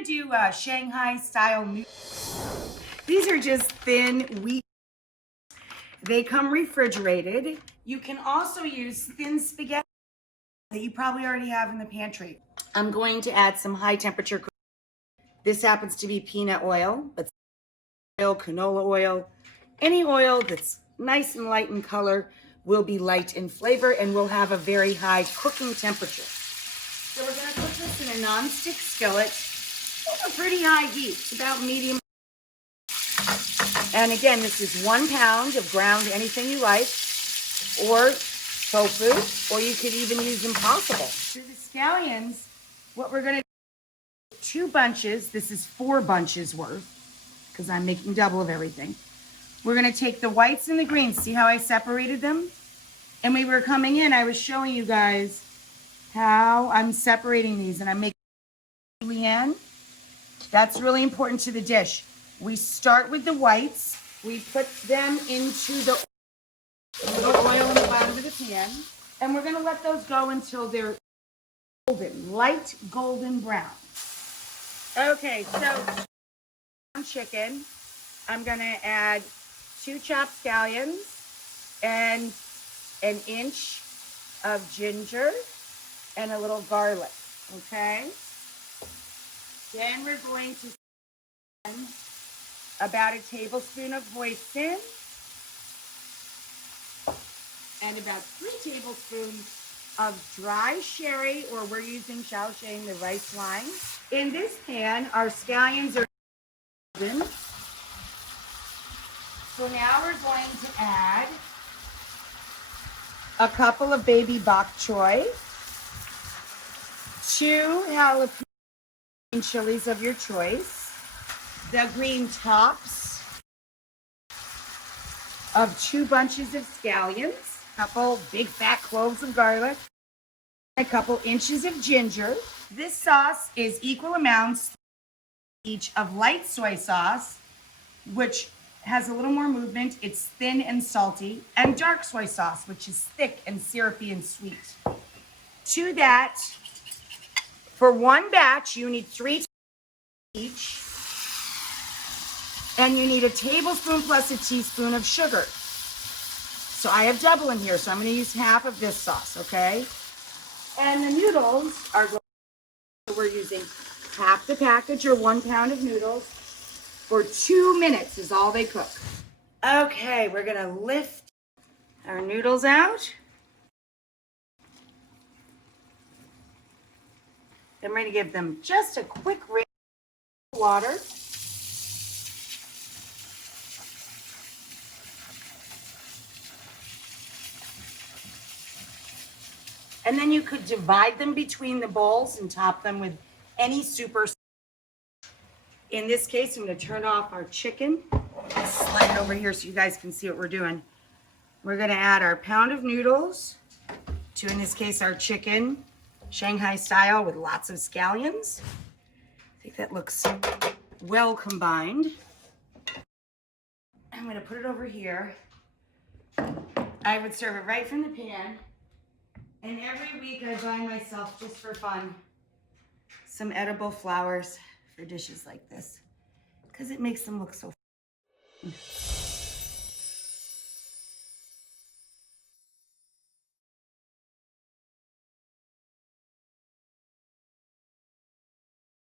gonna do Shanghai-Style Noodles. These are just thin wheat. They come refrigerated. You can also use thin spaghetti that you probably already have in the pantry. I'm going to add some high temperature. This happens to be peanut oil, but oil, canola oil, any oil that's nice and light in color will be light in flavor and will have a very high cooking temperature. So we're gonna cook this in a non-stick skillet over pretty high heat, about medium. And again, this is 1 pound of ground anything you like, or tofu, or you could even use impossible. For the scallions, what we're gonna do, 2 bunches, this is 4 bunches worth, because I'm making double of everything. We're gonna take the whites and the greens. See how I separated them? And we were coming in, I was showing you guys how I'm separating these, and I'm making julienne. That's really important to the dish. We start with the whites. We put them into the little oil in the bottom of the pan, and we're gonna let those go until they're golden, light golden brown. Okay, so chicken, I'm gonna add 2 chopped scallions and 1 inch of ginger and a little garlic, okay? Then we're going to add about a tablespoon of hoisin and about 3 tablespoons of dry sherry, or we're using Shaoxing, the rice wine. In this pan, our scallions are golden. So now we're going to add a couple of baby bok choy, 2 jalapeno chilies of your choice, the green tops of 2 bunches of scallions, a couple big fat cloves of garlic, a couple inches of ginger. This sauce is equal amounts each of light soy sauce, which has a little more movement, it's thin and salty, and dark soy sauce, which is thick and syrupy and sweet. To that, for 1 batch, you need 3 each, and you need a tablespoon plus a teaspoon of sugar. So I have double in here, so I'm gonna use half of this sauce, okay? And the noodles are going, we're using half the package, or 1 pound of noodles, for 2 minutes is all they cook. Okay, we're gonna lift our noodles out. I'm going to give them just a quick rinse of water. And then you could divide them between the bowls and top them with any super. In this case, I'm going to turn off our chicken. Slide it over here so you guys can see what we're doing. We're going to add our pound of noodles to, in this case, our chicken, Shanghai style with lots of scallions. I think that looks well combined. I'm going to put it over here. I would serve it right from the pan. And every week I buy myself, just for fun, some edible flowers for dishes like this, because it makes them look so fun.